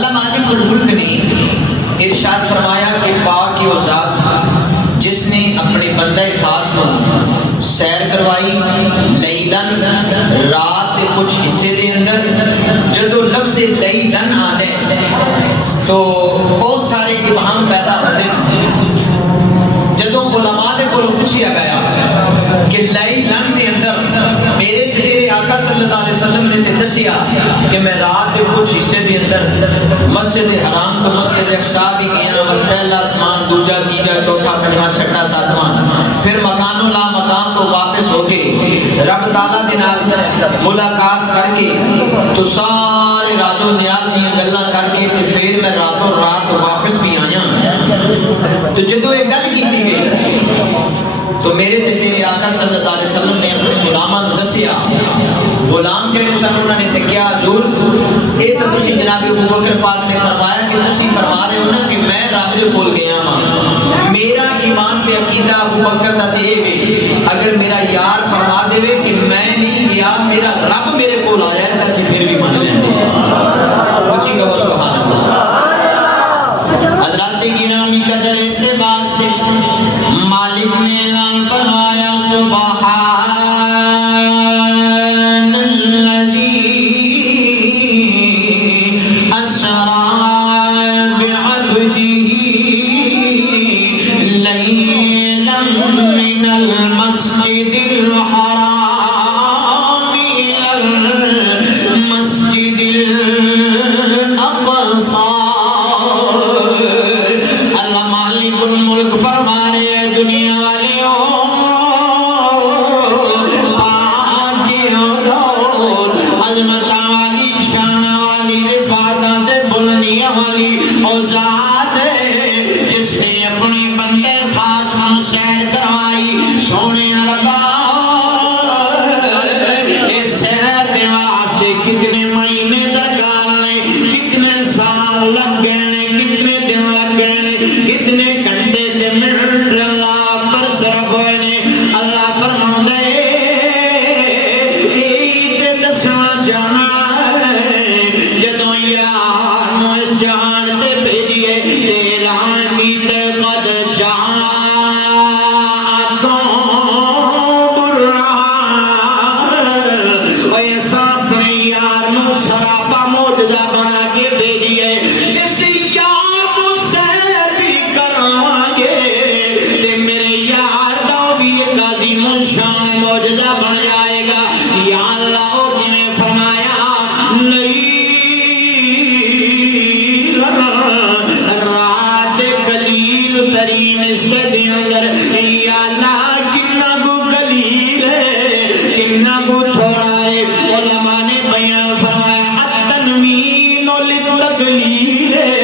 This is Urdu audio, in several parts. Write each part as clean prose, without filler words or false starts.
اللہ مالک الملک نے ارشاد فرمایا کہ پاک کی وہ ذات جس نے اپنے بندہ خاص کو سیر کروائی لیلن رات کے کچھ حصے دے اندر جدو لفظ لیلن آنے تو بہت سارے ابہام پیدا ہوتے ہیں. جدو علماء نے کو پوچھا گیا کہ لیلن کے اندر میرے تیرے آقا صلی اللہ علیہ وسلم نے دسیا کہ میں رات کے کچھ حصے دے اندر مسجد حرام کو مسجد اقصی بھی گیا پہلا آسمان دوجا تیجا چوتھا پنجواں چھٹا ساتواں پھر مکان و لا مکان کو واپس ہو کے رب تعالیٰ دے نال ملاقات کر کے تو سارے راز و نیاز دیا گلاں کر کے پھر میں راتوں رات واپس بھی آیا. تو جدو یہ گل کی گئی تو میرے تیرے آقا صلی اللہ علیہ وسلم نے اپنے غلاماں نوں دسیا. غلام جڑے سن انہوں نے کیا حضور یہ تو تسی جناب ابو بکر پاک نے فرمایا کہ تسی فرما رہے ہو نا کہ میں رب دے کول گیا ہاں. میرا ایمان تے عقیدہ ابو بکر دا تے اے اگر میرا یار فرما دے کہ میں نہیں گیا میرا رب میرے کول آیا ہے تے اسی پھر بھی مان لیندے. اونچی کہو سبحان اللہ. حضرات گرامی قدر اس واسطے مالک نے اعلان فرمایا سبحان الذی اسرا بعبدہ لیلا من المسجد الحرام الى المسجد الاقصی. اللہ مالک الملک فرما رہے ہیں دنیا والے عظمت والی شان والی رفعت بلندیاں والی اور ذات جس نے اپنی بندے خاص کو سیر کروائی سونے ربا اس سیر کے واسطے کتنے مہینے درکار نے کتنے سال لگ گئے کتنے دن لگ گئے کتنے گھنٹے منٹ اللہ پر صرف ہوئے نے. اللہ فرماتا ہے یہ دسواں جانا جدوں یار نو اس جہان تے بھیجیے اعلان کیتے قد جاءکم برہان ایسا اپنے یار نو سراپا معجزہ بنا کے بھیجیے اس یار کو سیر بھی کرواؤگے تے میرے یار دا بھی ایک عظیم شان معجزہ بن جائے گا. یا اللہ جنہیں فرمایا رات قلیل ترین حصے دے اندر یا اللہ کتنا کو قلیل ہے کتنا کو تھوڑا ہے. علماء نے بیان فرمایا التنوین للتقلیل ہے.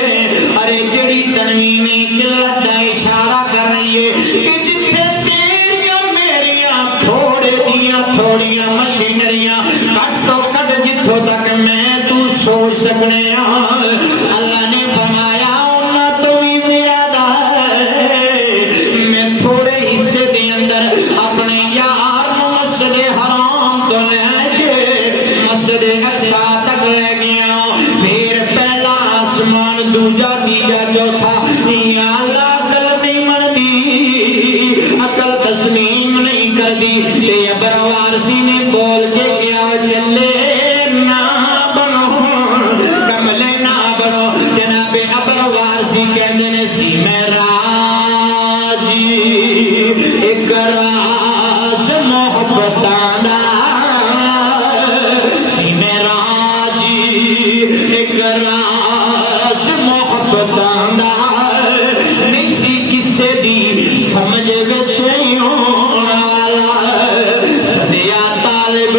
ارے جڑی تنوین قلت کا اشارہ کر رہی ہے کہ جتھے تیریاں میریاں تھوڑے دیاں تھوڑیاں مشینریاں کٹ تو کٹ جتھوں تک میں تو سوچ سکنے اللہ نے فرمایا انہاں تو بھی زیادہ ہے. میں تھوڑے حصے دے اندر اپنے یار نو مسجد حرام تو لے کے مسجد اقصی تک لے گیا. پھر پہلا آسمان دوجا تیجا چوتھا یا اللہ عقل نہیں مندی عقل تسلیم نہیں کر دی. تے ابر وارسی نے بول کے کیا چلے نہ بنو کملے نہ بنو. جناب ابر وارسی کہندے نے سی میرا جی ایک راز محبتاں دا سی میرا جی ایک راز محبتاں دا نہیں سی کسے دی سمجھ وچ ہون والا سدیا طالب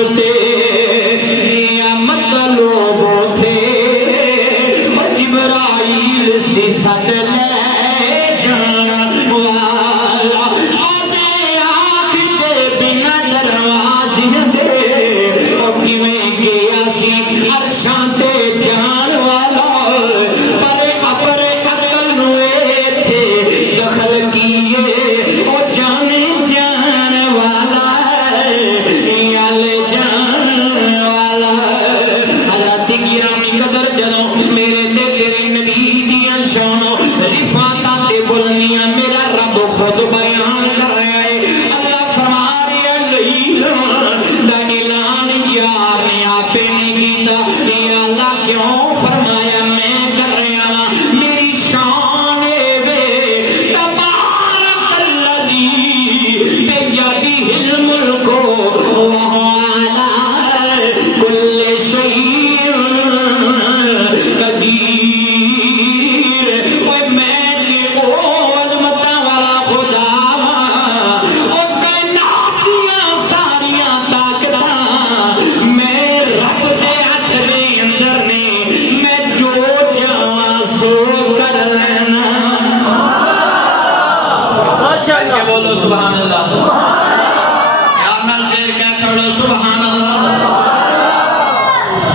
اللہ یار نال پھر کہہ چھوڑو سبحان اللہ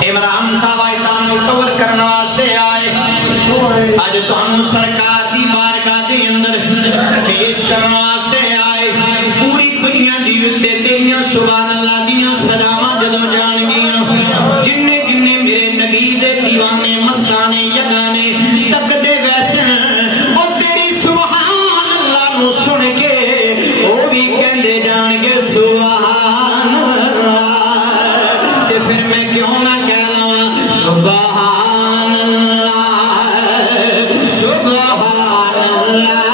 عمران صاحب آیتان کور کرنے واسطے آئے اج تانوں سرکار دی بارگاہ دے اندر پیش کرنے واسطے آئے پوری دنیا دی تے تیریاں سبحان اللہ دیاں سجاواں جدوں جان گیاں جننے جننے میرے نبی دے دیوانے مستانے یگانے تک دے ویسن او تیری سبحان اللہ نو سن کے او بھی کہندے جان گے سبحان اللہ تے پھر میں کیوں نہ کہہ لواں سبحان اللہ سبحان اللہ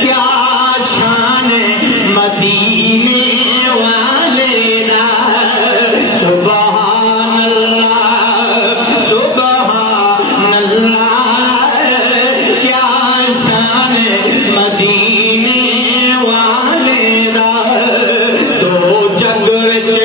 کیا شان مدینے والے دا سبحان اللہ سبحان اللہ کیا شان مدینے والے دا تو جگ وچ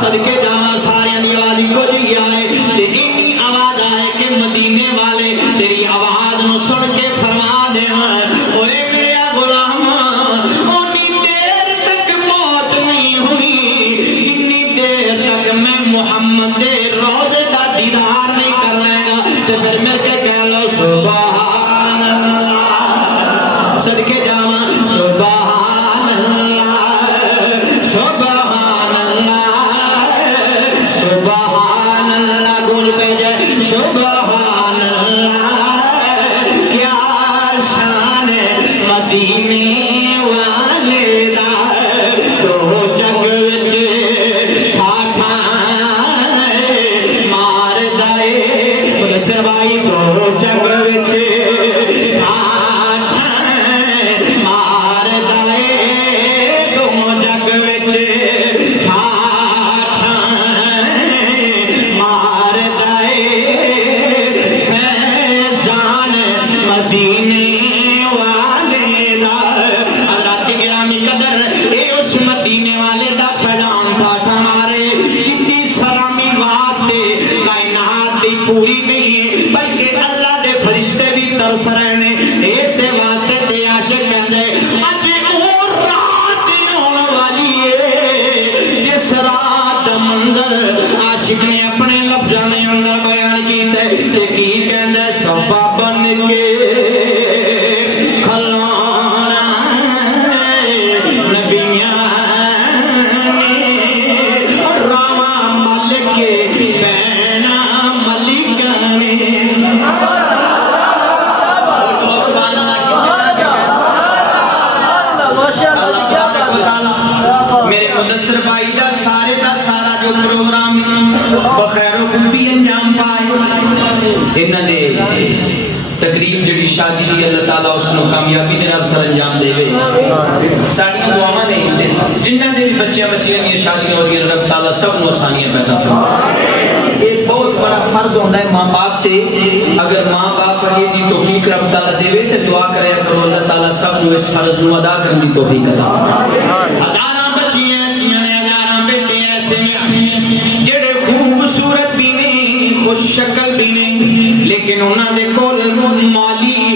صدقے جاواں سارے دی آواز کو جی آئے تے اینی آواز آئے کہ مدینے والے تیری آواز نو سن کے فرما دے اوے میرے غلام اونی دیر تک موت نہیں ہوئی جنی دیر تک میں محمد دے روضے دا دیدار نہیں کر لے گا تے پھر مل کے کہہ لو سبحان اللہ صدقے جاواں سبحان اللہ سبحان اللہ گول پہ جائے سبحان اللہ کیا شان مدینے والے دا تو جگ وچ ٹھاٹھا مار دائے مدثر بھائی تو جگ وچ ٹھاٹھا مار دائے تو جگ وچ پوری نہیں بلکہ اللہ دے فرشتے بھی ترس رہے ہیں ایسے واسطے تے عاشق کہندے اج او رات ہونے والی ہے جس رات منظر عاشق نے اپنے لفظاں دے اندر بیان کیتا ہے تے کی کہندا صفا بن کے کھلونا نبیاں نے راواں مل کے بہنا میرے مدثر بھائی دا سارا جو پروگرام بخیر و خوبی انجام پائے انہاں دے تقریب جڑی شادی دی اللہ تعالیٰ اس نو کامیابی دے نال سر انجام دے وے ساڈی دعاواں نے جنہاں دے بچیاں دی شادیاں ہو رہی ہیں رب تعالیٰ سب نو آسانیاں پیدا فرمائے ایک بہت بڑا فرض ہوندا ہے ماں باپ تے اگر ماں باپ اگے دی توفیق رب تعالیٰ دے وے تے دعا کرے کرو اللہ تعالیٰ سب نو اس فرض نو ادا کرن دی توفیق عطا فرمائے ہزاراں بچیاں ایسیاں نے ہزاراں بیٹے ایسے نے جڑے خوبصورت بھی نہیں خوش شکل بھی نہیں لیکن انہاں دے کول مالی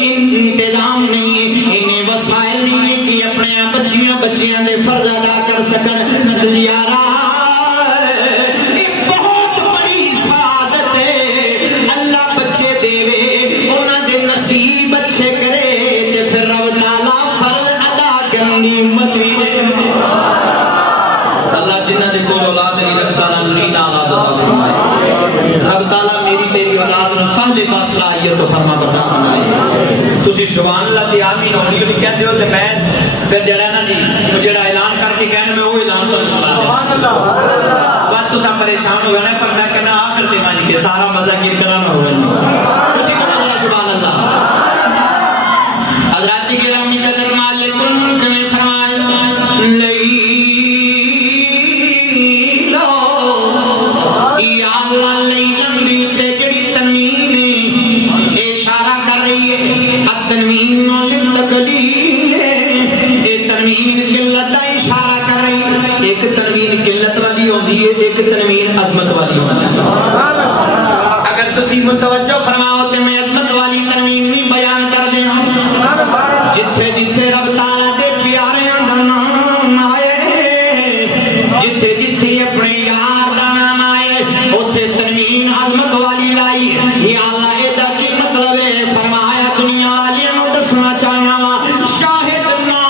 انتظام نہیں ہے انہیں وسائل نہیں ہے کہ اپنے بچیاں دے فرض ادا کر سکن یارا صاحب باصلاحیت فرما بردار بنائے. تسی سبحان اللہ دی آمین ہونی ہونی کہتے ہو تے میں پھر جڑا نا جی جڑا اعلان کر کے کہنے میں وہ اعلان تو سنا دے. سبحان اللہ. بات تو سب پریشان ہو گئے پر میں کہنا آخر تے مانی کہ سارا مزہ گیر کرنا نہ ہوئے. کچھ کہنا جائے سبحان اللہ. حضرات گرامی قدر مالک الملک نے فرمایا لیلو یا اللہ لیلن دی تے جڑی تنوین ہے اشارہ کر رہی ہے التنوین للتقلیل اے تنوین قلت کا اشارہ کر رہی ہے. ایک تنوین قلت والی ہوندی ہے ایک تنوین عظمت والی ہوندی ہے. اگر تسی متوجہ فرماؤ تے میں عظمت والی تنوین نہیں بیان کر دیں جتھے جتھے رب تعالیٰ دے پیاریاں دا نام آئے جتھے جتھے اپنے یار دا نام آئے اتھے تنوین عظمت والی لائی. یا اللہ اے دا کی مطلب ہے فرمایا دنیا والیاں نو دسنا چاہنا وا شاہد نا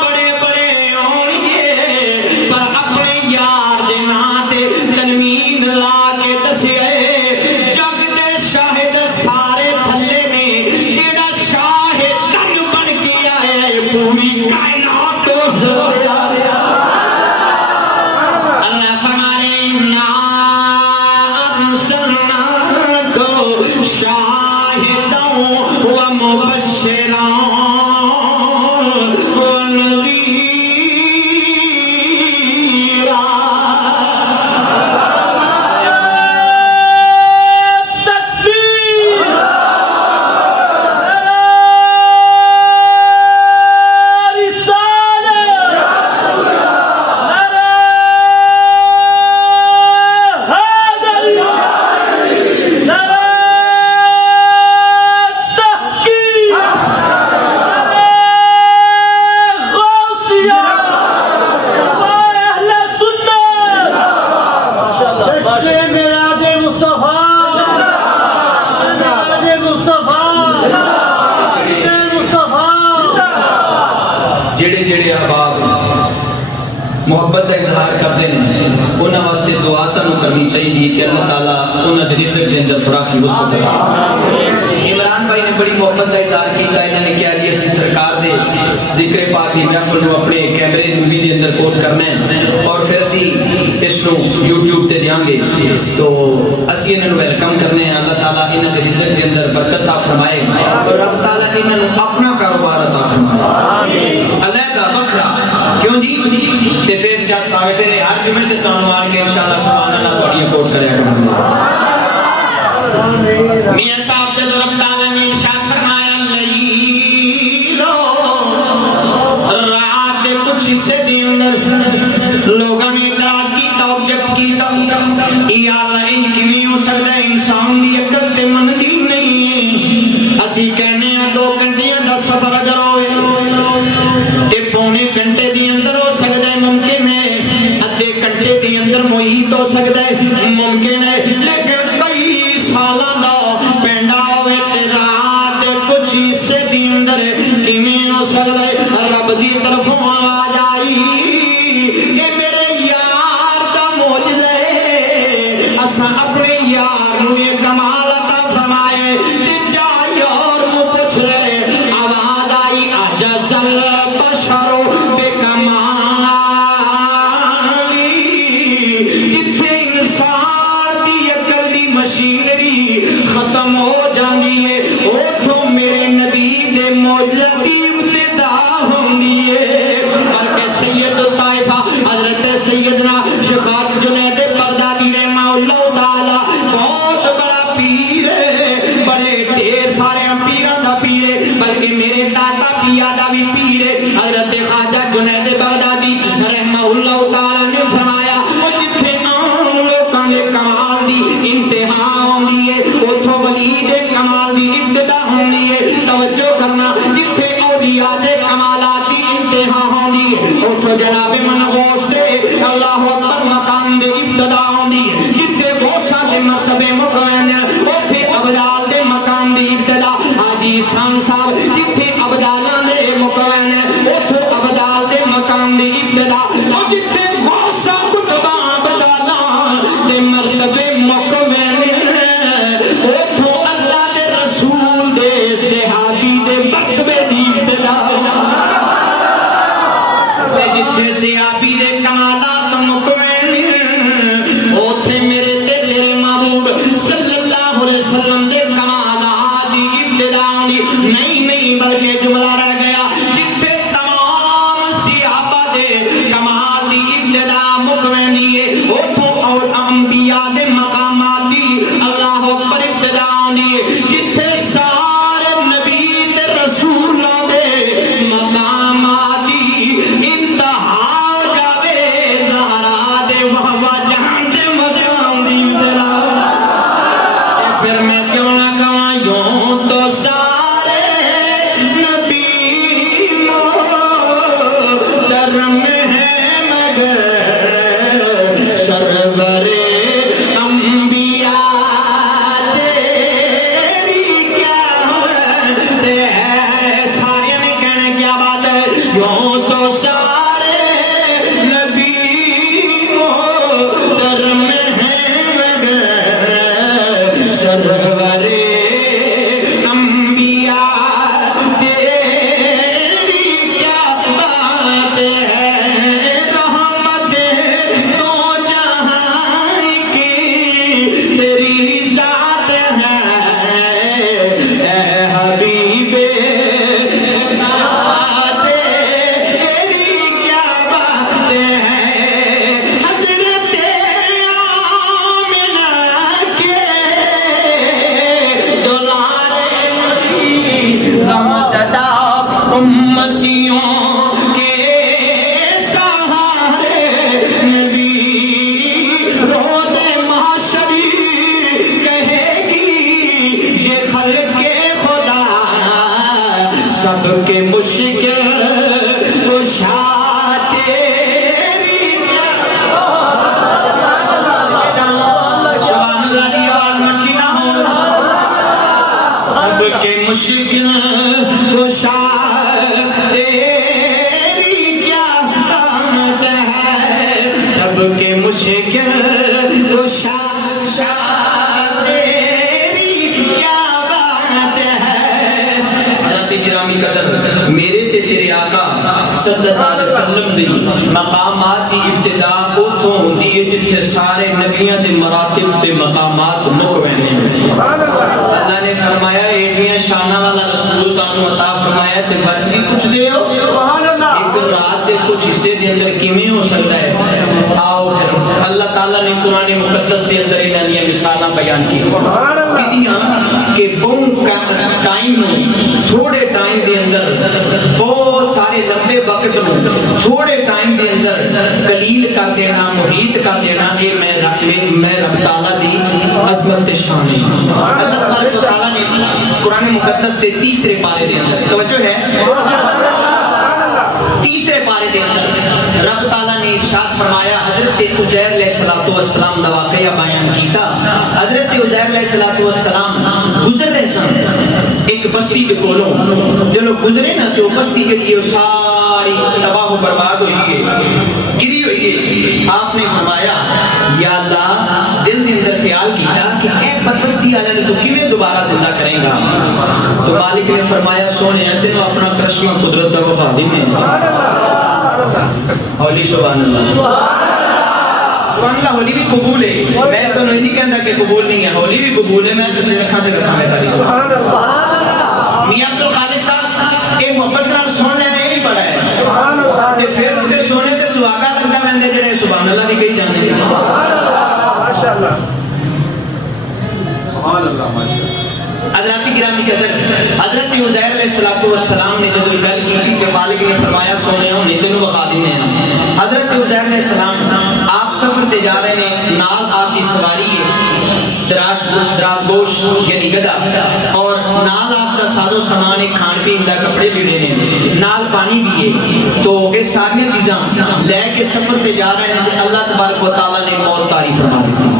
بڑے بڑے ہون گے پر اپنے یار دے نا تے تنوین لا کے دسے جگ دے شاہد سارے تھلے نے جیڑا شاہد تن بن کے آئے پوری کائنات تو اللہ فرمانے نا ارسلنا کو شاہدوں و مبشروں و نذیرا. جڑے جڑے احباب محبت کا اظہار کرتے ہیں انہاں واسطے دعا سانو کرنی چاہیے کہ اللہ تعالیٰ انہاں دے رزق دے اندر فراخی وسعت عطا. عمران بھائی نے بڑی محبت کا اظہار کیتا. انہاں نے کہا جی اسی سرکار دے ذکر پاک دی محفل نو اپنے کیمرے مووی دے اندر کوٹ کرنا ہے اور پھر اسی اس نو یوٹیوب تے دیاں گے تو اسی انہاں نو ویلکم کرنے ہیں. اللہ تعالیٰ انہاں دے رزق دے اندر برکت عطا فرمائے اور رب تعالیٰ انہاں نو اپنا کاروبار عطا فرمائے علیحدہ بکھرا کیوں جی تے پھر جس آوے پھر ہر جمعے تے تانوں آ کے انشاءاللہ سبحان اللہ تہاڈی کوٹ کریا کروں گا. میاں صاحب جب رب تعالیٰ نے ارشاد فرمایا لیلو رات دے کچھ حصے دے اندر لوگوں نے اعتراض کیتا آبجیکٹ کیتا یا اللہ ان کیویں ہو سکدا ہے انسان دی عقل تے مندی نہیں. اسی کہنے ہیں 2 گھنٹیاں دا سفر اگر ہوئے تے پونے گھنٹے دی اندر ہو سکدا ہے ممکن ہے ادھے گھنٹے دی اندر محیط ہو سکدا ہے ممکن ہے لیکن کئی سالاں دا پینڈا ہوئے تے رات کچھ حصے دی اندر کیویں ہو سکدا ہے. رب دی طرفوں آواز آئی اے میرے یار دا معجزہ ہے اساں اپنے یار نو یہ کمال عطا فرمائے تے جا یار کو پوچھ رہے آواز آئی عجز البشر بکمالی جتھے انسان دی عقل دی مشینری ختم ہو جاندی ہے اوتھوں میرے نبی دے معجزے دی ابتدا ہوندی ہے. بلکہ سید الطائفہ حضرت سیدنا شیخ جنید بغدادی رحمہ اللہ تعالی بہت بڑا پیر ہے بڑے ڈھیر سارے پیراں دا پیر ہے بلکہ میرے دادا پیا دا بھی پیر ہے. حضرت خواجہ جنید بغدادی رحمہ اللہ تعالی نے فرمایا او جتھے عام لوکاں دے کمال دی انتہا ہوندی ہے اوتھوں ولی دے کمال دی ابتدا ہوندی ہے. توجہ کرنا جتھے اولیاء دے کمالات دی انتہا ہوندی ہے اوتھوں جناب منغوث دے اللہ اکبر مقام دے ابتدا ہوندی ہے. جتھے غوثاں دے مرتبے مقام اوتھے ابدال دے مقام دی ابتدا. حاجی شان صاحب جتھے ابدالاں دے مقام اوتھوں ابدال دے مقام دی ابتدا. اور جتھے غوثاں کتباں ابدالاں دے مرتبے مقام اوتھوں سب کے مشکل کشا تیری سبحان اللہ کی آواز مٹی نہ ہو سب کے مشکل کشا تیری کیا بات ہے سب کے مشکل کشا گرامی قدر میرے تے تیرے آقا صلی اللہ علیہ وسلم دی مقامات دی ابتدا اتھوں ہوندی ہے جتھے سارے نبیاں دے مراتب تے مقامات مک وینے اللہ نے فرمایا ایڈیاں شانہ والا رسول تانوں عطا فرمایا تے بد بھی کچھ دے ہو ایک رات دے کچھ حصے دے اندر کیویں ہو سکتا ہے آؤ پھر اللہ تعالیٰ نے قرآن مقدس دے اندر انہاں دی مثالاں بیان کی کیتیاں کہ بہت ٹائم تھوڑے ٹائم دے اندر بہت سارے لمبے وقت تھوڑے ٹائم دے اندر قلیل کر دینا محیط کر دینا یہ میں رب تعالیٰ دی عظمت شان ہے اللہ تبارک و تعالیٰ نے قرآن مقدس کے تیسرے پارے دے اندر توجہ ہے تیسرے پارے دے اندر رب تعالیٰ نے ارشاد فرمایا حضرت عزیر علیہ السلام دا واقعہ بیان کیتا حضرت عزیر علیہ السلام گزر رہے سن ایک بستی کے کولوں جب گزرے نا تو بستی کے لیے ساری تباہ و برباد ہوئی ہے گری ہوئی ہے آپ نے فرمایا یا اللہ دل دے اندر خیال کیتا کہ اے بستی والے نے تو کیویں دوبارہ زندہ کرے گا تو مالک نے فرمایا سونے تینوں اپنا کرشمہ قدرت دا وخا دینے ہولی سبحان اللہ سبحان اللہ ہولی بھی قبول ہے میں تو نہیں کہتا کہ قبول نہیں ہے ہولی بھی قبول ہے میں کسے رکھا تے رکھا میں تاری میاں عبد الخالق صاحب اے محبت نال سن لینا یہ نہیں پڑا ہے تے پھر تے سونے تے سواگا لگدا ویندے جڑے سبحان اللہ بھی کہی جاندے ماشاءاللہ سبحان اللہ ماشاءاللہ حضرت گرامی قدر حضرت عزیر علیہ السلام نے جب گل کی کہ مالک نے فرمایا سونے ہونے تینوں بخا دینے ہیں حضرت عزیر علیہ السلام آپ سفر تے جا رہے ہیں نال آپ کی سواری ہے دراز گوش یعنی گدا اور نال آپ کا سارو سامان ایک کھان پین دا کپڑے لیڑے نے نال پانی بھی ہے تو یہ ساری چیزاں لے کے سفر تے جا رہے ہیں اللہ تبارک و تعالیٰ نے موت طاری فرما دیتی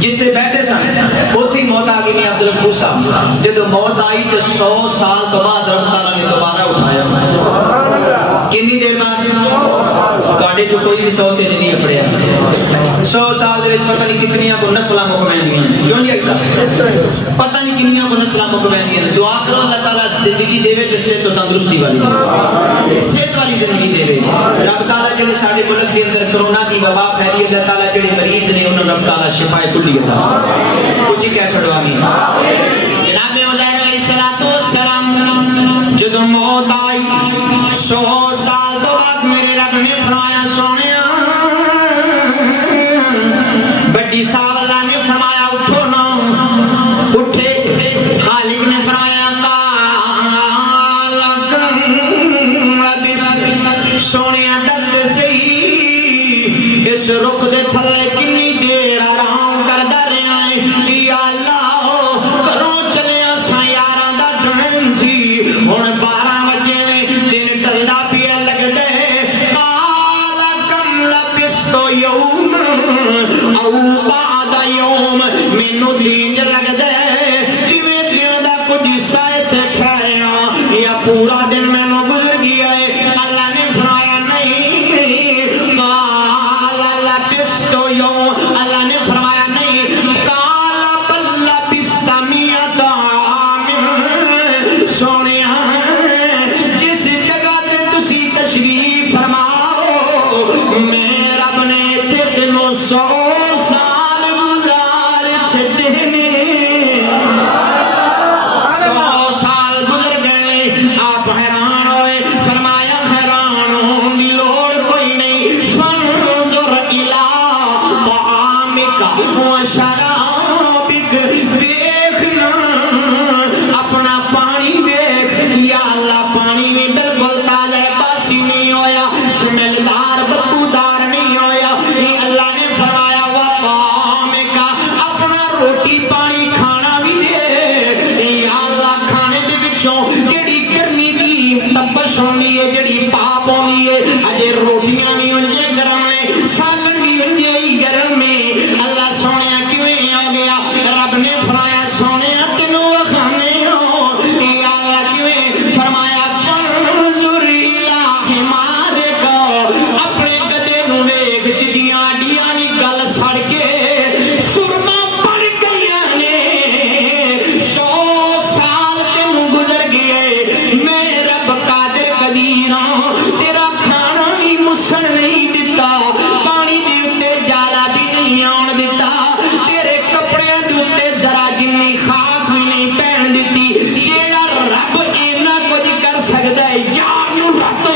جتنے بیٹھے سن اوتھی موت آ گئی نہیں عبد الغفور صاحب جب موت آئی تو 100 سال تو بعد رب تعالیٰ نے دوبارہ اٹھایا کنی دیر بعد تواڈے جو کوئی بھی 100 تیز نہیں پڑیا 100 سال دے وچ پتہ نہیں کتنیاں کو نسلاں مک ویندیاں کیوں نہیں صاحب پتہ نہیں کتنیاں کو نسلاں مک ویندیاں دعا کرو اللہ تعالیٰ زندگی دے تے صحت تو تندرستی والی صحت والی زندگی دے رب تعالیٰ جڑے ساڈے ملک دے اندر کرونا دی وبا پھیلی اللہ تعالیٰ جڑے مریض نے انہاں رب تعالیٰ شفا کلی عطا کچھ کہہ چھڑو آمین جناب عزیر علیہ السلام جدوں موت آئی 100 سال تو بعد میرے رب نے فرمایا سونیا بڑی صاحب اللہ نے فرمایا اٹھو نا اٹھے خالق نے فرمایا سونیا دس صحیح اس رخ دے تھلے کنی دیر آرام کردا رہیا ہے یا اللہ کروں چلے اساں یاراں دا ڈھن سی ہن 12 بجے نے دن ٹلدا پیا لگ دے قال کم لبست یوم او بعد یوم مینوں دین لگ دے جویں دن دا کچھ حصہ تے ٹھہریا یا پورا دن مینوں گزر گیا ہے اللہ نے فرمایا نہیں قال لبست یوم اللہ نے فرمایا نہیں قال بل لبست میت عام سونیا جس جگہ تے تسی تشریف فرماؤ میں رب نے تے تینوں 100 سال گزار چھڈے نے 100 سال گزر گئے آپ حیران ہوئے فرمایا حیران ہون دی لوڑ کوئی نہیں فانظر الی طعامک و شرابک دیکھنا اپنا پانی دیکھ یا اللہ پانی بھی بالکل تازہ باسی نہیں ہویا سمیلدار بدبودار نہیں ہویا یہ اللہ نے فرمایا و طعامک اپنا روٹی پانی کھانا بھی دے یا اللہ کھانے دے وچوں جیڑی گرمی آن دیتا تیرے کپڑے دوتے ذرا جنی خاک بھی نہیں پہن دیتی جیڑا رب اینا کچھ کر سکتا ہے یار نو راتوں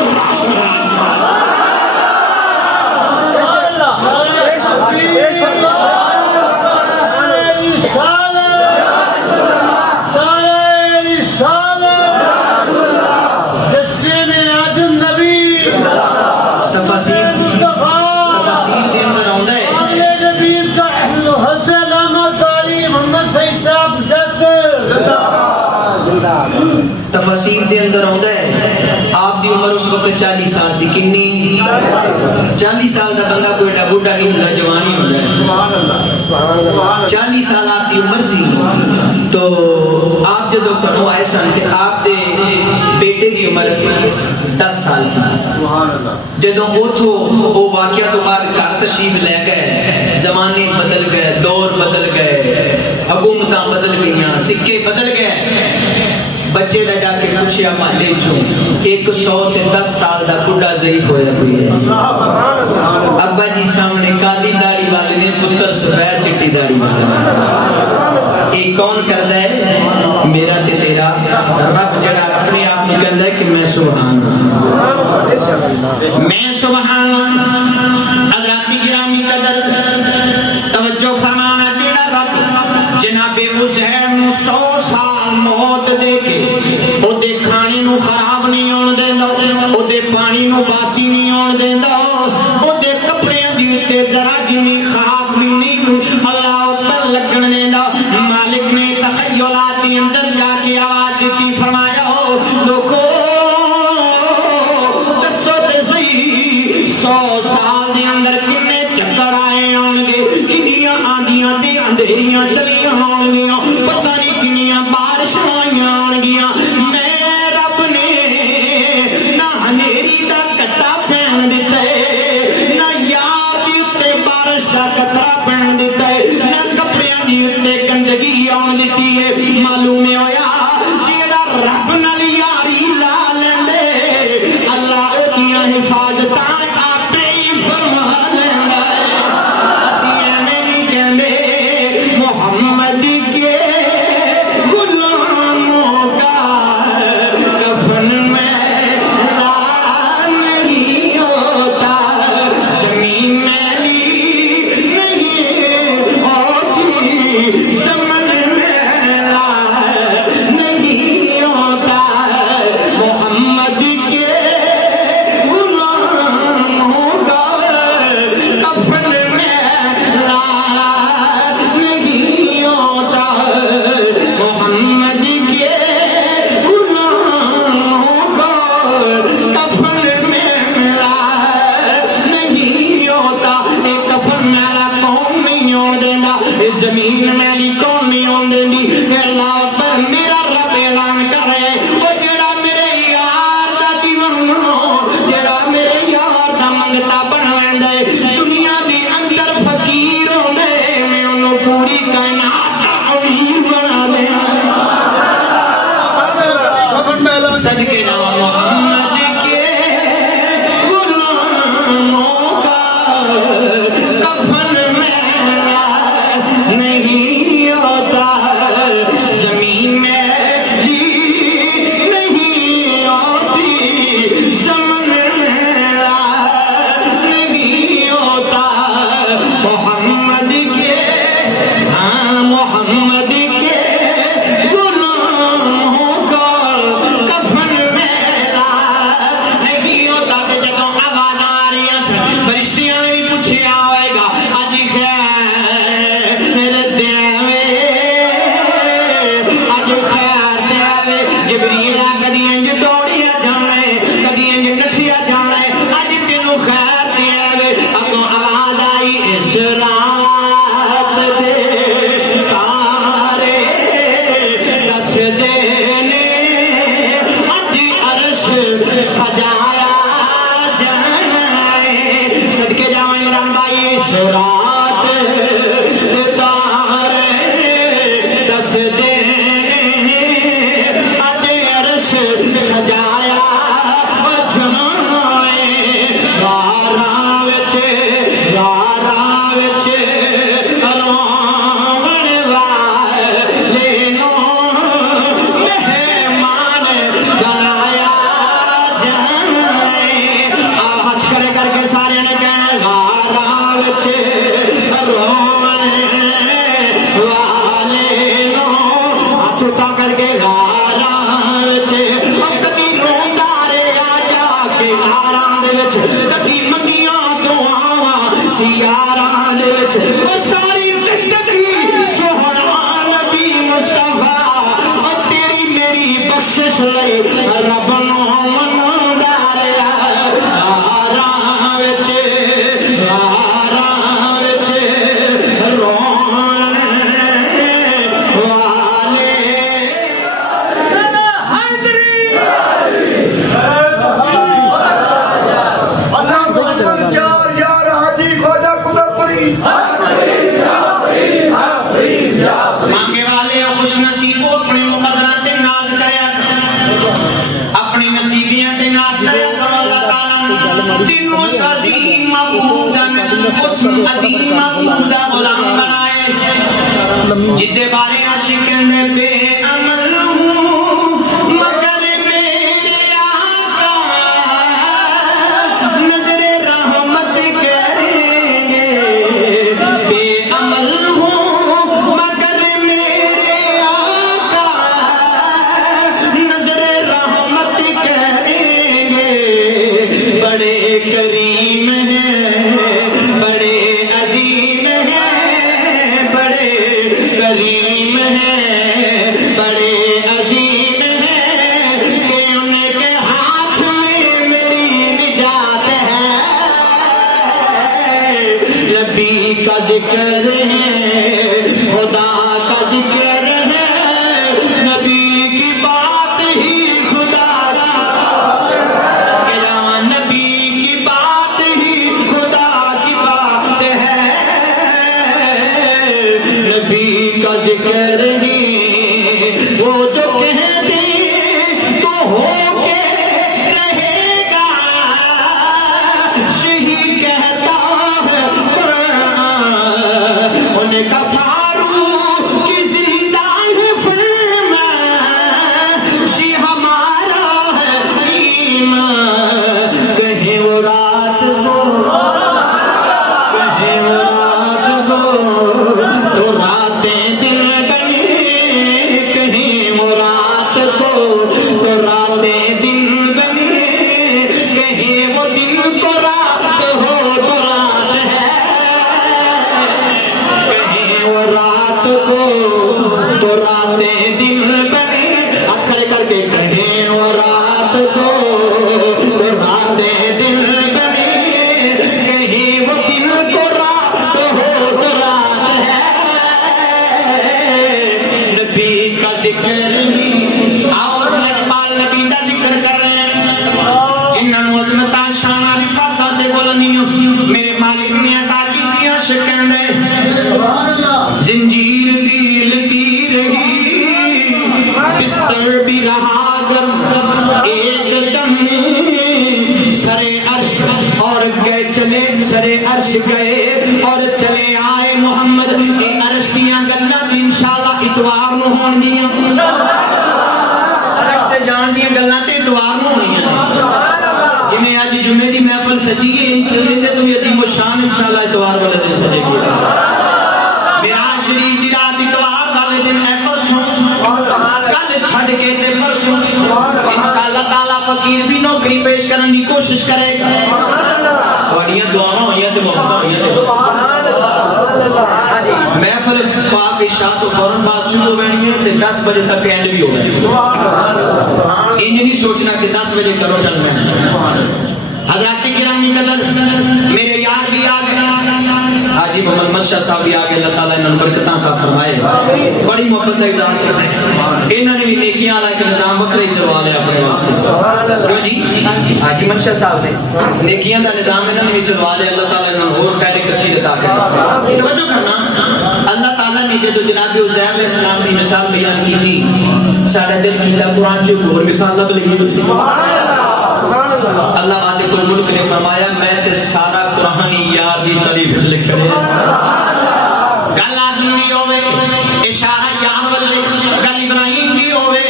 تفسیر دے اندر آندا ہے آپ دی عمر اس وقت 40 سال سی کنی 40 سال دا بندہ کوئی ایڈا بوڑھا نہیں ہوندا جوان ہی ہوندا ہے 40 سال آپ دی عمر سی تو آپ جدوں گھروں آئے سن تے آپ دے بیٹے دی عمر 10 سال سی جدوں اوتھوں او واقعہ تو بعد گھر تشریف لے گئے زمانے بدل گئے دور بدل گئے حکومتاں بدل گئیاں سکے بدل گئے بچے دا جا کے پوچھیا محلے چوں 110 سال دا بڈھا ضعیف ہویا ہوئی ہے ابا جی سامنے کالی داڑھی والے نے پتر سفید چٹی داڑھی والا یہ کون کردا ہے میرا تے تیرا رب جڑا اپنے آپ کو کہندا ہے کہ میں سبحان حضرات گرامی قدر توجہ فرمانا جڑا رب جناب عزیر نو 100 سال موت دے کے او دے کھانے نو خراب نہیں ہون دیندا او دے پانی نو باسی نہیں ہون دیندا او دے کپڑے دی تے ذرا جنی خاک بھی نہیں اللہ اوپر لگن دیندا مالک نے تخیلات دے اندر جا کے آواز دتی فرمایا لوکو دسو تے صحیح 100 سال دے اندر کنے چکر آئے ہون گے کنیاں آندیاں تے اندھیریاں چلیاں ہون گیاں پتہ نہیں کنیاں بارشاں آئیاں ہون گیاں میں رب نے نہ ہنیری دا کٹا پہن دیتا ہے نہ یار دی اتے بارش دا قطرہ پہن دیتا ہے نہ کپڑیاں دی اتے گندگی آن دیتی ہے معلوم ہویا جیڑا رب نال یاری لا لیندے اللہ اتیاں حفاظتاں آپے ہی فرما لیندا ہے اسی ایویں نہیں کہندے محمد کے غلاموں کا کفن میں لا نہیں ہوتا زمین میلی نہیں ہوتی زمن میں لا نہیں ہوتا محمد کے غلاموں کا کفن میں لا نہیں ہوتا محمد کے غلاموں کا کفن میں لا نہیں ہوتا ایک کفن میلا کون نہیں ہون دیندا اس زمین میلی کون نہیں ہون دیندی اللہ پر میرا رب اعلان کر رہے او جڑا میرے یار دا دیوانہ جڑا میرے یار دا منگتا بن ویندا ہے دنیا دے اندر فقیر ہوندا ہے میں انہوں پوری کائنات دا امیر بنا دینا صدقے جاواں محمد کے غلاموں کا کفن میں نہیں ہوتا زمین میں نہیں ہوتی زمن میں نہیں ہوتا محمد کے محمد کے غلاموں کا کفن میں اس عظیم محبوب دا غلام بنائے جدے بارے عاشق کہندے بے عمل ہوں مگر میرے آقا نظر رحمت کریں گے بے عمل ہوں مگر میرے آقا نظر رحمت کریں گے بڑے کریم ہیں بڑے عظیم ہیں بڑے کریم ہیں بڑے عظیم ہیں کہ ان کے ہاتھ میں میری نجات ہے نبی کا ذکر ہے خدا کا ذکر ہے نبی کی بات ہی خدا میرا نبی کی بات ہی خدا کی بات ہے نبی کا ذکر نہیں وہ جو کہہ دے تو ہو کے رہے گا شہید کہتا ہے قرآن ان کا فاروق کی زندان ہے فرمان شی ہمارا ہے ایمان کہیں وہ رات کو کہیں وہ رات کو تو راتیں دن بنے کہیں وہ رات کو تو راتیں دن بنے کہیں وہ دن کو رات ہو تو رات ہے کہیں وہ رات کو تو راتیں دن بنے ہاتھ کھڑے کر کے کہیں وہ رات کو تو راتیں دن بنے کہیں وہ دن کو رات ہو تو رات ہے نبی کا ذکر نہیں آؤ اس اقبال نبی دا ذکر کر رہے ہیں جنہوں عظمتاں شان عرفاتاں دے بولنیاں میرے مالک نے عطا کیتیاں شکندے زنجیر بھی لگی رہی بستر بھی رہا گرم ایک دم سرے عرش اور گئے چلے سرے عرش گئے اور چلے آئے محمد اے عرش دیاں گلاں انشاءاللہ اتوار نو ہون دیاں عرش تے جان دیاں گلاں تے اتوار نو ہونیاں جویں اج جمعے دی محفل سجی ہے ان تے تو عظیم الشان انشاءاللہ اتوار والے دن سجے گی معراج شریف دی رات اتوار والے دن ہے پرسوں کل چھڑ کے تے پرسوں انشاءاللہ تعالی فقیر بھی نوکری پیش کرن دی کوشش کرے گا تواڈیاں دعاواں ہوئیاں تے محبتاں ہوئیاں محفل پاک عشاء تو فوراً بعد شروع ہو گئی ہے 10 بجے تک اینڈ بھی ہو گئی انہیں نہیں سوچنا کہ 10 بجے کرو چل میں حضرات گرامی قدر میرے یار بھی آ گئے حاجی محمد مرشد صاحب بھی آ گئے اللہ تعالیٰ انہوں نے برکتاں عطا فرمائے بڑی محبت کا اظہار کرتے ہیں انہوں نے بھی نیکیاں والا ایک نظام وکھرا ہی چلوا لیا اپنے واسطے کیوں جی حاجی مرشد صاحب نے نیکیاں دا نظام انہوں نے بھی چلوا لیا اللہ تعالیٰ انہوں نے اور خیر کثیر عطا کرے توجہ کرنا اللہ تعالیٰ نے جو جناب عزیر علیہ السلام کی مثال بیان کی تھی سارا دل کیتا قرآن جو اور مثال لب لگی اللہ مالک الملک نے فرمایا میں تے سارا قرآن یار دی تعریف لکھ چھڑے گل آدم دی ہوے اشارہ یار والے گل ابراہیم دی ہوے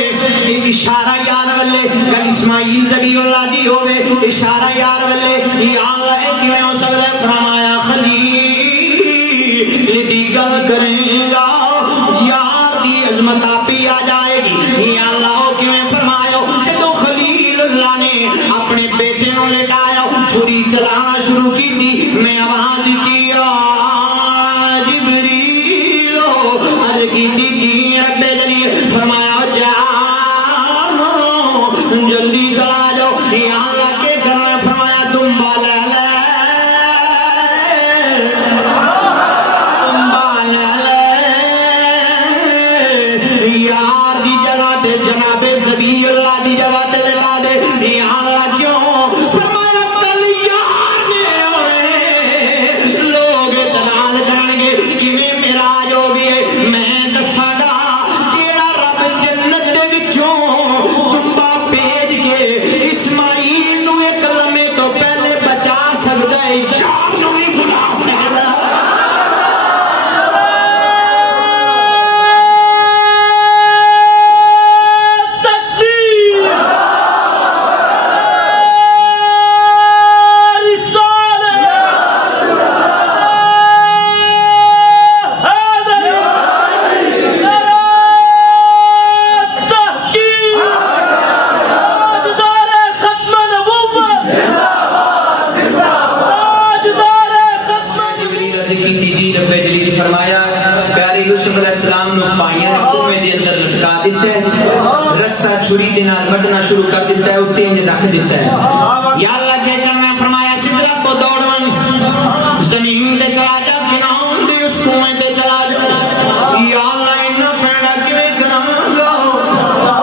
اشارہ یار والے گل اسماعیل ذبیح اللہ دی ہوے اشارہ یار والے یا اللہ کیویں ہو سکدا ہے فرمایا خلیل دی گل کریں گا یار دی عظمت آپ ہی آ جائے گی یا اللہ کیویں فرمایا کہ تو خلیل اللہ نے اپنے بیٹے نو لٹایا چھری چلانا شروع کی تھی میں آواز کی جبریل عرض کی تھی رب جلیل فرمایا جاؤ جلدی چلا جاؤ یہاں اللہ کے گھر میں فرمایا تم بالا یار دی جگہ تے جناب ذبیح اللہ دی جگہ تے لٹا دے یہاں کیوں فرمایا کل یار نے ہوئے لوگ اعتراض کرن گے کیویں معراج ہو گئی میں دساں گا کیڑا رب جنت دے وچوں تمبا بھیج کے اسماعیل نو ایک لمحے تو پہلے بچا سکدا ہے یار نو بھی بلا سکدا یوسف علیہ السلام نے پائیاں کنویں دے اندر لٹکا دیتا ہے، رسا چھری دے نال وڈنا شروع کر دیتا ہے، اوتے انج رکھ دیتا ہے۔ یا اللہ کے کرنا فرمایا سدرت تو دوڑن زمین تے چلا جا، فرعون دے اس کنویں تے چلا جا۔ یا اللہ انہاں پیڑا کیویں کراں گا؟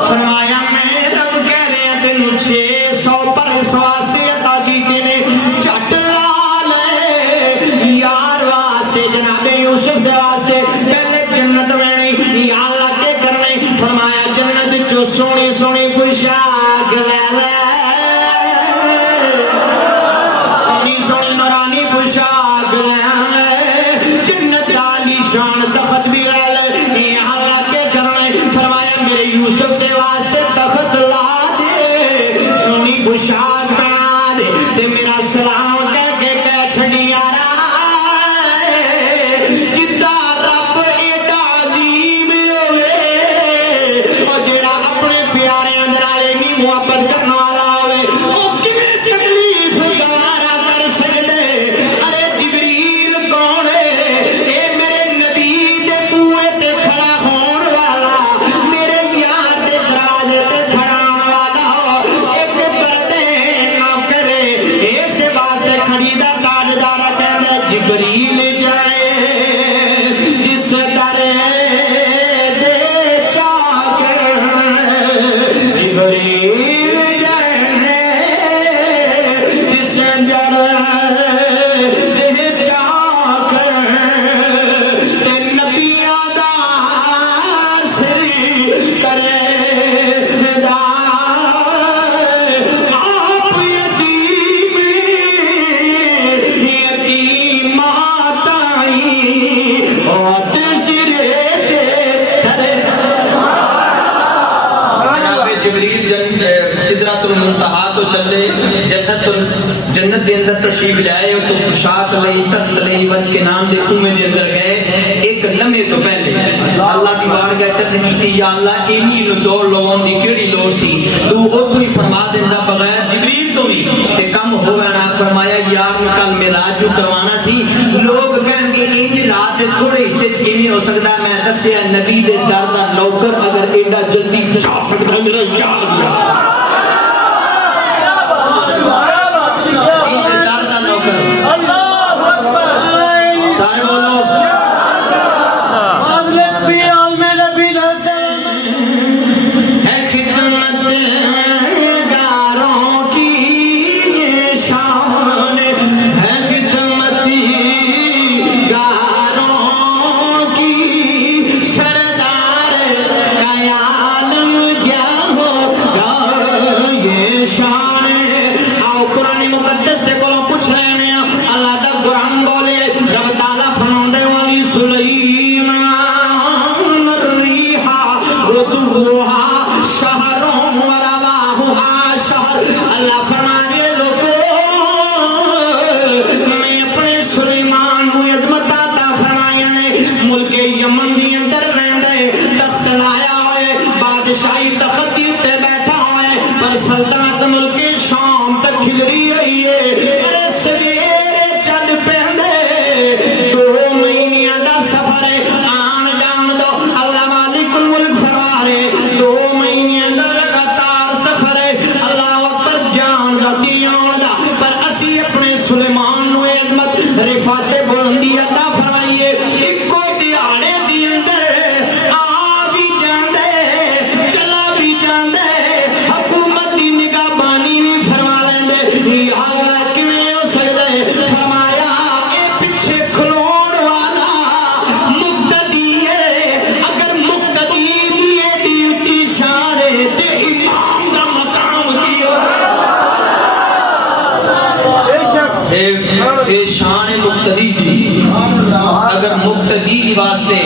فرمایا میں رب کہہ رہے ہیں تینوں 600 پر اس واسطے عطا کیتے نے، جھٹ لا لے یار واسطے جناب یوسف دے واسطے پہلے جنت وینی۔ یا اللہ کے کرنے فرمایا جنت جو سونی سونی پوشاک لے لے، سونی سونی نورانی پوشاک لے لے، جنت عالی شان تخت بھی لے لے۔ یا اللہ کے کرنے فرمایا میرے یوسف دے واسطے تخت لا دے، سونی پوشاک پہنا دے، تے میرا سلام کہہ کے کہہ چھڑی یارا جدا رب ایڈا عظیم ہوئے، اور جڑا اپنے پیاریاں دے نال اینی محبت کرن والا ہوئے، او کیویں تکلیف گوارا کر سکدے؟ ارے جبریل کون ہے؟ اے میرے نبی دے بوئے تے کھڑا ہون والا، میرے یار دے دروازے تے کھڑا ہون والا، ایک پردے نہ کرے، اس واسطے کھڑی دا تاجدار کہندا جبریل جائے جس در دے چاکر، جبریل جائے جس در دے چاکر، تے نبیاں دا سری کرے دا آپ یتیم یتیم ماتائی اور سرے تے تھرے۔ جناب جبریل سدرۃ المنتہا تو چلے، جنت دے اندر تشریف لے آئے تو پوشاک لئی تخت لئی ود کے نام دے کنویں دے اندر گئے۔ ایک لمحے تو پہلے اللہ دی بارگاہ چرد کیتی، یا اللہ اینی نو دو لوگوں دی کیڑی لوڑ سی، تو اوتھوں ہی فرما دیندا بغیر جبریل تو بھی تے کم ہویا نہ۔ فرمایا یار کل معراج جو کروانا سی، لوگ کہن گے انج رات دے تھوڑے حصے کیویں ہو سکدا؟ میں دسیا نبی دے در دا نوکر اگر ایڈا جلدی جا سکدا میرا یار گیا سارے بولو ہے خدمت گاروں کی یہ شان، ہے خدمت گاروں کی سردار کا عالم کیا ہوگا یہ شان۔ آؤ قرآن مقدس دے کولوں پوچھ رہے ہیں، اللہ دا قرآن بولے رب تعالیٰ فرماندے والی سلیمان الریحا غدوہا شہروں ورواہا شہر۔ اللہ فرمانے لوگوں میں اپنے سلیمان کو عظمت عطا فرمایا نے، ملک یمن دی اندر رہندے، تخت لایا ہوئے، بادشاہی تخت تے بیٹھا ہوئے، پر سلطنت ملک شام تک کھلری ہوئی ہے۔ ارے سویرے چل پیندے 2 مہینیاں دا سفر ہے، آن جان دو اللہ مالک الملک فرما رہے، 2 مہینیاں دا لگاتار سفر ہے، اللہ اکبر جان دا تی آن دا، پر اسی اپنے سلیمان نو عظمت رفعت بلندی عطا فرمائیے، اکو دیاڑے دی اندر آ بھی جاندے چلا بھی جاندے، حکومت دی نگاہ بانی بھی فرما لیندے۔ یا اللہ کیویں ہو سکدا ہے؟ فرمایا اے پیچھے کھلون والا مقتدی ہے، اگر مقتدی دی ایڈی اونچی شان ہے تے امام دا مقام کی اے شان مقتدی دی، اگر مقتدی واسطے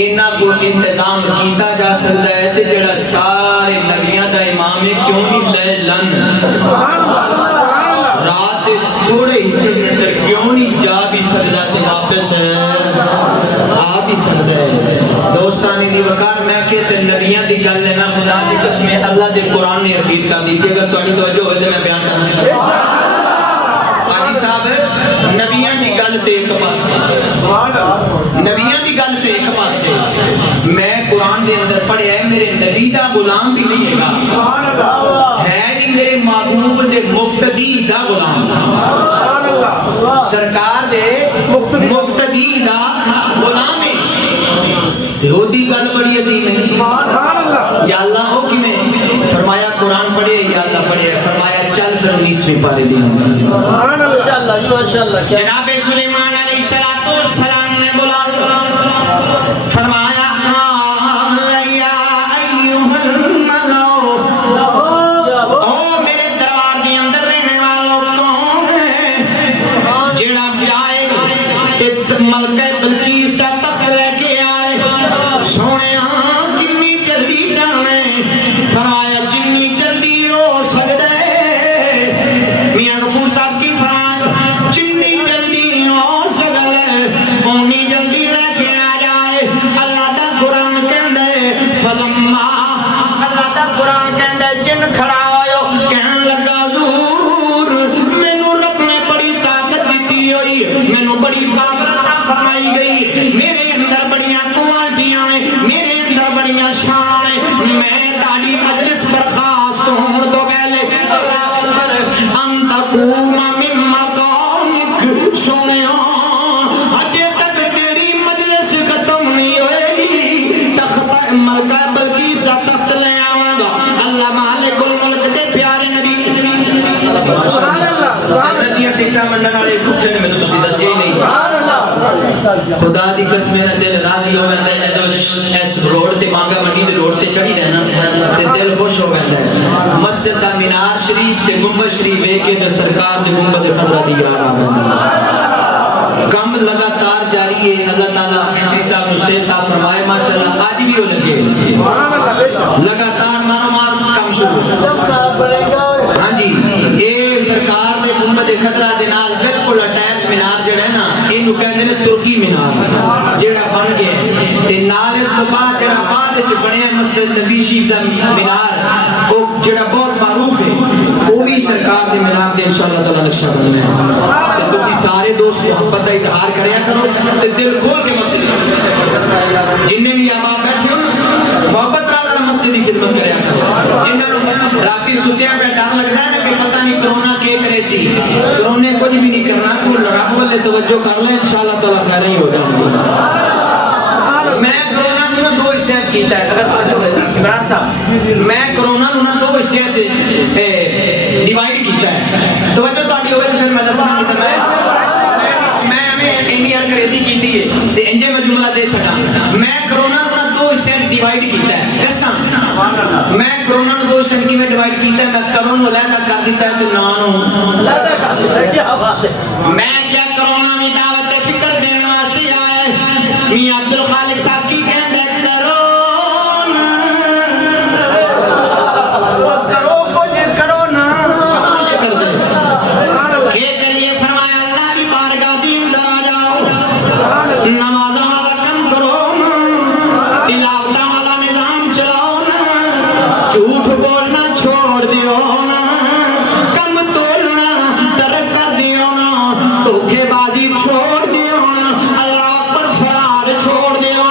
اینا کو انتظام کیتا جا سکتا ہے تے جڑا سارے نبیاں دا امام ہے کیوں نہیں لیلن رات تھوڑے حصے کے اندر کیوں نہیں جا بھی سکتا تے واپس آ بھی سکتا ہے؟ دوستانی دی وقار میں کہتے نبیاں دی گل ہے نا، خدا دی قسم اللہ دے قرآن نے اربید کر دی، اگر تھوڑی توجہ ہوئے تو میں بیان کرنا حاجی صاحب، نبیاں دی گل تے ایک پاسے، نبیاں دی گل تے ایک پاسے، غلام بھی نہیں ہے جی میرے محبوب دے مقتدی دا غلام سرکار دے مقتدی دا غلام ہے تے او دی گل بڑی عظیم ہے یا اللہ ہو کہ میں فرمایا قرآن پڑھے یا اللہ پڑھے فرمایا چل پھر 19ویں پارے دی جناب سلیمان علیہ السلام نے بولا فرمایا ملکہ بلقیس کا تخت لے کے آئے سونے جنی جلدی جانے فرمایا جنی جلدی ہو سکتا ہے میاں غفور صاحب کی فرمایا جنی جلدی ہو سکتا ہے اونی جلدی لے کے آ جائے اللہ دا قرآن کہندا ہے فلما اللہ دا قرآن کہندا ہے جن کھڑا ہوئے کہن لگا حضور مینوں رب نے بڑی طاقت دیتی ہوئی مینوں بڑی طاقت فرمائی گئی میرے اندر بڑیاں کوالٹیاں ہیں میرے اندر بڑیاں شان ہیں میں تاڑی مجلس برخاست ہوں تو پہلے ان تقوم من مقامک سنیا اجے تک تیری مجلس ختم نہیں ہوئے گی تخت ملکہ بلقیس کا تخت لے آواں گا اللہ مالک الملک دے پیارے نبی سبحان اللہ ندیاں ٹکٹاں منڈن والے بھوکے نے مینوں تسی دسیا ہی نہیں خدا دی قسم میرا دل راضی ہو گیا ہے جو اس روڈ تے مانگا منڈی دے روڈ تے چڑھی ہے نا تے دل خوش ہو گیا ہے مسجد دا مینار شریف تے گنبد شریف ویکھ کے تے سرکار دے گنبد خضرا دی یاد آ گئی کم لگاتار جاری ہے اللہ تعالی مفتی صاحب نے صحت عطا فرمائے ماشاءاللہ اج بھی ہو لگے لگاتار مارو مار کم شروع ہاں جی اے سرکار دے گنبد خضرا دے نال بالکل اٹیچ مینار جڑا ہے نا اینو کہندے نے ترکی مینار جڑا بن گیا تے نال اس تو بعد جڑا بعد وچ بنیا مسجد نبی شریف دا مینار او جڑا بہت معروف ہے وہ بھی سرکار دے مینار دے انشاءاللہ تعالی نقشہ بننا ہے تے تسی سارے دوست محبت دا اظہار کریا کرو تے دل کھول کے مسجد جننے بھی احباب بیٹھے ہو محبت نال مسجد کی خدمت کریا کرو جنہاں راتی ستیا پہ ڈر لگدا ہے کہ پتہ نہیں کرونا کے کرے سی کرونے کچھ بھی نہیں کرنا کو رب والے توجہ کر لیں انشاءاللہ تعالی خیر ہی ہو جائے گا میں کرونا نو دو حصے وچ کیتا ہے اگر توجہ ہے عمران صاحب میں کرونا نو دو حصے وچ ڈیوائیڈ کیتا ہے توجہ تہاڈی ہوے تے پھر میں دساں کہ میں ہمیں انڈیا انگریزی کیتی ہے تے انجے میں جملہ دے چھڈا میں کرونا نو دو حصے ڈیوائیڈ کیتا ہے دساں میں کرونا نو دو حصے میں ڈیوائیڈ کیتا ہے میں کرونا نو علیحدہ کر دیتا ہے تے نا نو علیحدہ کر دیتا ہے کیا بات ہے میں کیا کرونا میں دعوت فکر دینے واسطے آئے میاں عبد الخالق صاحب کی کہندے کرونا وہ کرو کچھ کرونا کر دے کہ کریے فرمایا اللہ کی بارگاہ دی اندر آ جاؤ نماز والا کم کرو تلاوت والا نظام چلاؤ نا جھوٹ بولنا چھوڑ دیو نا کم تولنا ترک کر دیو نا دھوکے بازی چھوڑ دیو نا اللہ پر فرار چھوڑ دیو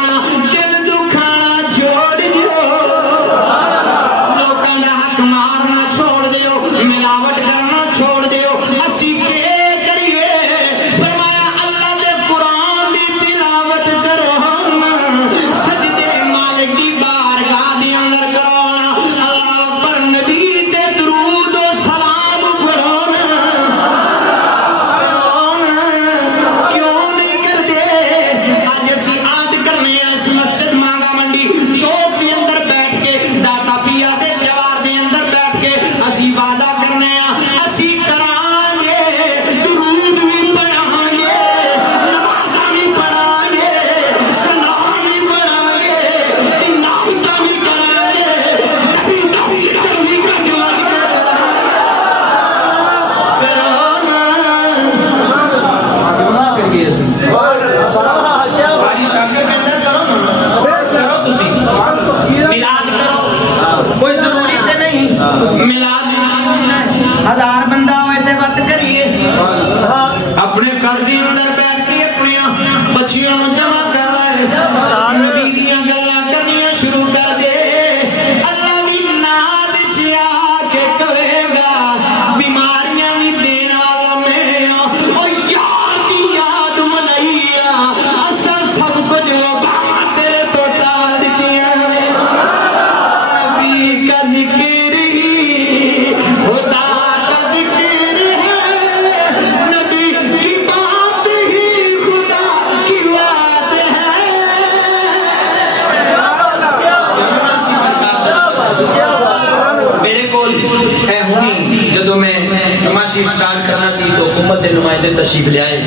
شریف سٹارٹ کرنا سی تو حکومت کے نمائندے تشریف لے آئے.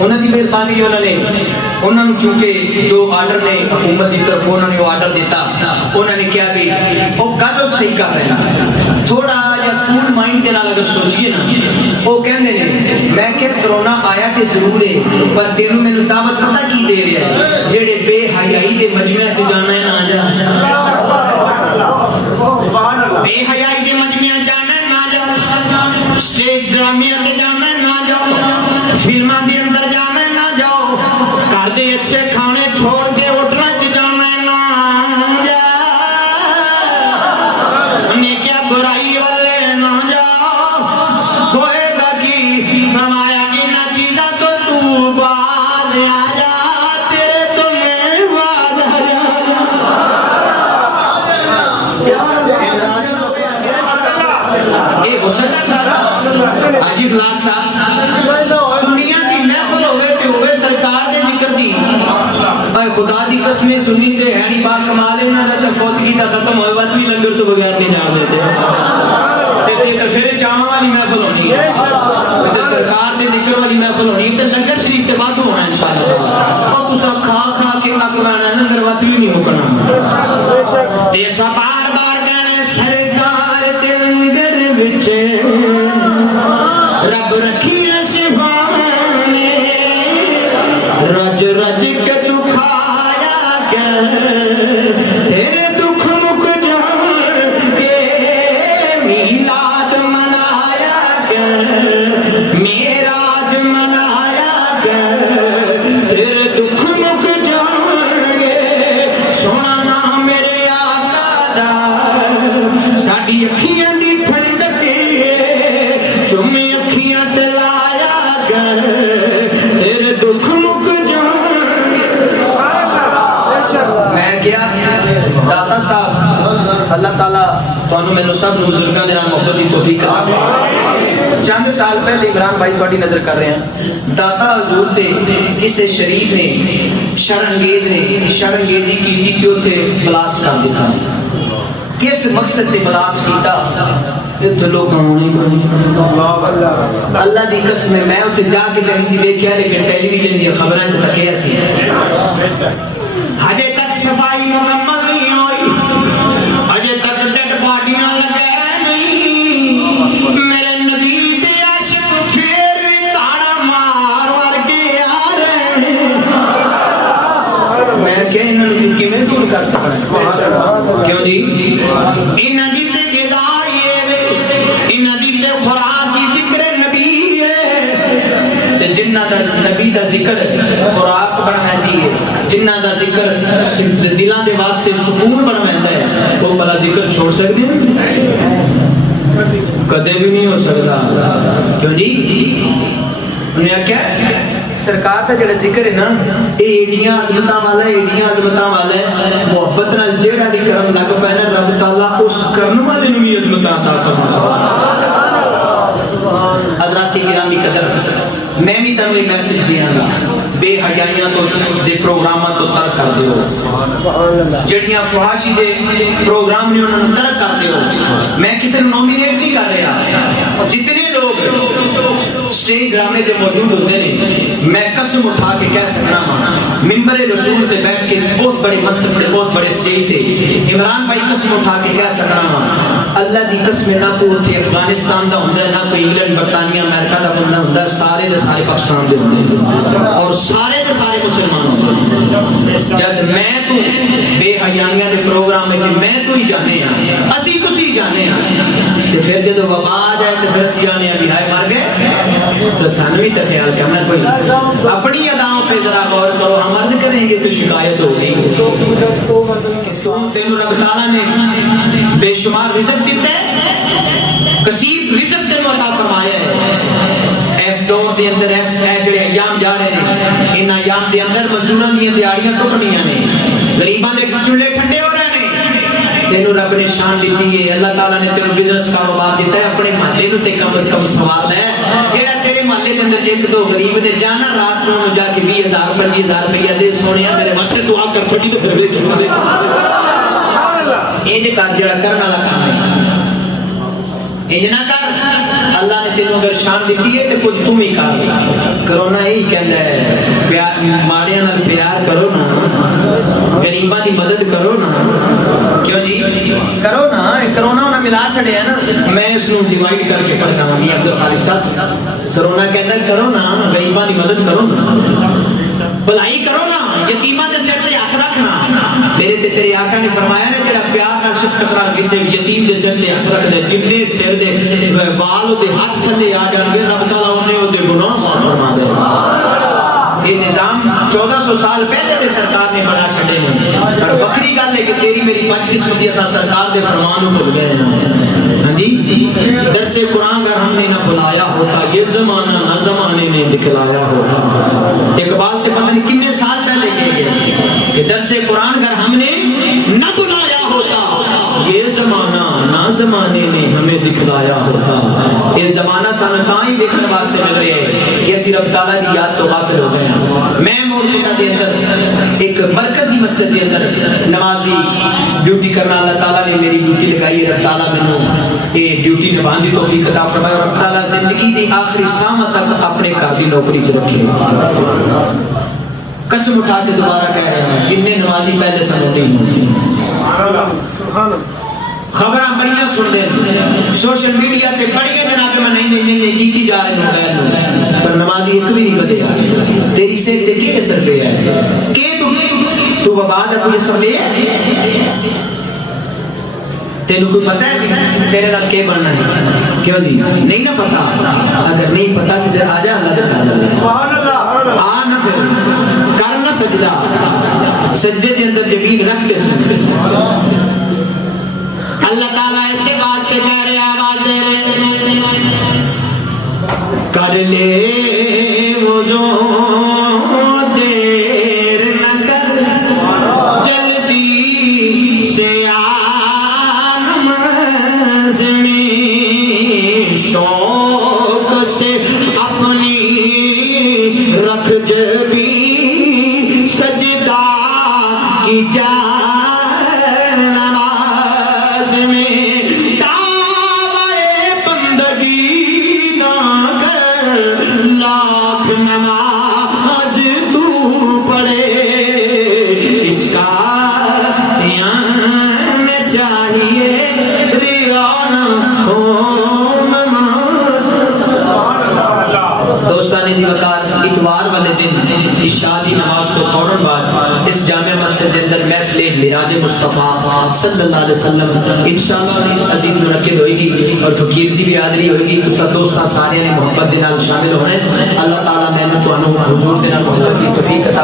انہوں کی مہربانی انہوں نے چونکہ جو آرڈر نے حکومت کی طرف انہوں نے وہ آرڈر دیتا, انہوں نے کیا بھی وہ گل صحیح کر رہے ہیں, تھوڑا جا کول مائنڈ کے نال اگر سوچیے نا, وہ کہتے ہیں میں کہ کرونا آیا تو ضرور ہے پر تینوں میرے دعوت پتہ کی دے رہا ہے جہے بے حیائی کے مجمع چ جانا ہے نہ جا, بے حیائی کے مجمع جانا ہے نہ جا, اسٹیج ڈرامے تے جانا ہے نہ جاؤ, فلموں کے اندر جانا ہے نہ جاؤ, گھر دے اچھے کھانے چھوڑ کے ہوٹلوں چ جانا ہے نہ جا, نیکیا برائی والے نہ جاؤ, ہوئے گا کی فرمایا انہاں چیزاں تو تو بعد آ جا, تیرے تو میں بعد آ جا. یہ غصے کا کارا حاجی بلاک صاحب سنیاں دی محفل ہوئے تے ہوئے سرکار دے ذکر دی, اے خدا دی قسمیں سنی تے ہے نہیں با کمال انہاں دا تے فوتگی دا ختم ہوئے وقت بھی لنگر تو بغیر نہیں جا دیتے تے پھر چاواں والی محفل ہونی ہے تے سرکار دے ذکر والی محفل ہونی تے لنگر شریف تے وعدہ ہونا انشاءاللہ تعالی, اور تساں کھا کھا کے اک بنانا لنگر وقت بھی نہیں مکنا تے سا بار بار کہنا سرکار تے لنگر وچ رب رکھی شفا نے, رج رج کے تو کھایا کر تیرے دکھ مک جان کے, میلاد منایا کر میراج منایا کر تیرے دکھ مک جان گے, سونا نام میرے آقا دا ساڈی اکھیاں دی ٹھنڈک چومی اکھیاں تلایا کر تیرے دکھ مک جان. میں کیا داتا صاحب اللہ تعالیٰ تانوں مینوں سب نوں بزرگاں دے نال محبت دی توفیق عطا فرمائے. چند سال پہلے عمران بھائی تہاڈی نظر کر رہے ہیں, داتا حضور تے کسے شریف نے شر انگیزی کی کہ اوتھے بلاسٹ کر دیتا. کس مقصد تے بلاسٹ کیتا اتنے لوگ اللہ دی قسم میں اتنے جا کے نہیں سی دیکھا, لیکن ٹیلی ویژن دی خبراں چ تکیا سی. ہجے تک صفائی مکمل نہیں ہوئی, ہجے تک ڈیڈ باڈیاں لگے نہیں, میرے نبی دے عاشق پھر بھی تاڑا مار مار کے آ رہے ہیں. میں کہ انہاں نوں کیویں دور کر سکنا, کیوں جی انہاں دی تے جنہ دا نبی دا ذکر خوراک بننا ہے, جنہ دا ذکر دلاں دے واسطے سکون بنویندا ہے, وہ بلا ذکر چھوڑ سکدے ہیں؟ کدے بھی نہیں ہو سکتا. کیوں جی انہیں کیا سرکار دا جڑا ذکر ہے نا اے ایڈیاں عظمتاں والا ہے, ایڈیاں عظمتاں والا ہے, محبت نال جیڑا بھی کرن لگ پے نا رب تعالیٰ اس کرن والے نوں بھی عظمتاں عطا فرماتا. حضرات گرامی قدر, میں بھی تمہیں میسج دیا گا, بے حیائیاں تو دے پروگراماں تو ترک کر دیو, جڑیاں فحاشی دے پروگرام نے انہوں نے ترک کر دیو. میں کسی نے نومینیٹ نہیں کر رہا, جتنے لوگ سٹیج ڈرامے دے موجود ہوتے ہیں میں قسم اٹھا کے کہہ سکنا ہوں ممبر رسول تے بیٹھ کے بہت بڑے منصب تے بہت بڑے سٹیج تے عمران بھائی قسم اٹھا کے کہہ سکنا ہوں اللہ دی قسم نہ تو اتنے افغانستان دا ہوندا ہے نہ کوئی انگلینڈ برطانیہ امریکہ دا بندہ ہوندا ہے, سارے دے سارے پاکستان دے ہوندے ہیں اور سارے دے سارے مسلمان ہوندے ہیں. جب میں تو بے حیائیاں دے پروگرام وچ میں تو ہی جانے ہاں, اسی تسی جانے ہاں, تے پھر جدوں وبا آ جائے تے پھر اسی جانے ہاں بھی ہائے مر گئے, تو سانو بھی تو خیال کرنا کوئی اپنی اداؤں پہ ذرا غور کرو. ہم عرض کریں گے تو شکایت ہوگی, تینوں رب تعالیٰ نے بے شمار رزق دیتا ہے, کثیر رزق تینوں عطا فرمایا ہے. اس دور دے اندر اس جڑے ایام جا رہے ہیں, ان ایام دے اندر مزدوراں دی دیہڑیاں ٹوٹنیاں نے, غریباں دے چولہے ٹھنڈے ہو رہے ہیں. تینوں رب نے شان دیتی ہے, اللہ تعالیٰ نے تینوں بزنس کاروبار دیتا ہے, اپنے محلے نو تے کم از کم سوار لے. جیڑا تیرے محلے دے اندر ایک دو غریب نے جانا رات نو جا کے 20,000 روپیہ دے, سونیا میرے واسطے دعا کر چھڈی تے پھر دے انج کر جڑا کرن والا کام ہے, انج نہ کر اللہ نے تینوں اگر شان دیتی ہے تو کچھ تم ہی کر. کرونا یہی کہندا ہے پیار ماڑیاں نال پیار کرو نا, غریباں دی مدد کرو نا. کیوں جی؟ کرو نا, کرونا انہاں ملا چھڑیا نا. میں اس نو ڈیوائڈ کر کے پڑھنا ہوں. عبد الخالق صاحب کرونا کہندا کرو نا, غریباں دی مدد کرو نا, بھلائی کرو نا, یتیماں دے سر تے ہاتھ رکھنا. میرے تے تیرے آقا نے فرمایا نا جڑا پیار نال شفقت نال کسے یتیم دے سر تے ہاتھ رکھ دے, جنے سر دے بال تے ہاتھ تھلے آ جان گے رب تعالی انہیں او دے گناہ معاف فرما دے. یہ نظام 1400 سال پہلے دے سرکار نے بنا چھڑے نے. پر وکری گل ہے کہ تیری میری بدقسمتی اساں سرکار دے فرمان نو بھول گئے ہیں. ہاں جی, درس قرآن اگر ہم نے نہ بلایا ہوتا, یہ زمانہ نہ زمانے نے دکھلایا ہوتا. اقبال تے پتہ نہیں کتنے سال پہلے کہے گئے کہ درس قرآن اگر ہم نے نہ بلایا ہوتا, یہ زمانہ نہ زمانے نے ہمیں دکھلایا ہوتا. یہ زمانہ سانو تاں ہی دیکھنے واسطے مل رہے ہیں کہ اسی رب تعالیٰ دی یاد تو غافل ہو گئے ہیں. میں مولوی دے اندر ایک مرکزی مسجد دے اندر نماز دی ڈیوٹی کرنا, اللہ تعالیٰ نے میری ڈیوٹی لگائی ہے. رب تعالیٰ مینوں یہ ڈیوٹی نبھان دی توفیق عطا فرمائے, اور رب تعالیٰ زندگی دی آخری سام تک اپنے گھر دی نوکری چ رکھے. قسم اٹھا کے دوبارہ کہہ رہے ہیں جن نے نمازی پہلے سمجھتے ہیں. خبراں بڑیاں سنتے ہیں سوشل میڈیا تے بڑیاں بنا کے میں نہیں کیتی جا رہی ہوں, پر نمازی ایک بھی نہیں بدے آ. تیری سے تے کی اثر پہ ہے کہ تو بابا دا کوئی اثر لے تینوں کوئی پتہ ہے تیرے نال کے بننا ہے؟ کیوں جی نہیں نہ پتا؟ اگر نہیں پتا تو آ جا, اللہ دکھا دے. سبحان اللہ. آ نہ پھر کر نہ سجدہ, سجدے دے اندر یقین رکھ کے سن. اللہ تعالیٰ ایسے واسطے کہہ رہے آواز دے رہے کر لے وضو دیر نہ کر, جلدی سے آ نماز میں, شوق سے اپنی رکھ جبی سجدہ کی جا اتوار والے دن عشاء دی نماز کو فوراً بعد اس جامع مسجد کے اندر محفل میراج مصطفیٰ صلی اللہ علیہ وسلم انشاءاللہ عزیز منعقد ہوئے گی, اور فقیر دی بھی حاضری ہوئے گی. تو دوستاں سارے نے محبت دے نال شامل ہونے. اللہ تعالیٰ میں تو حضور دے نال محبت دی توفیق عطا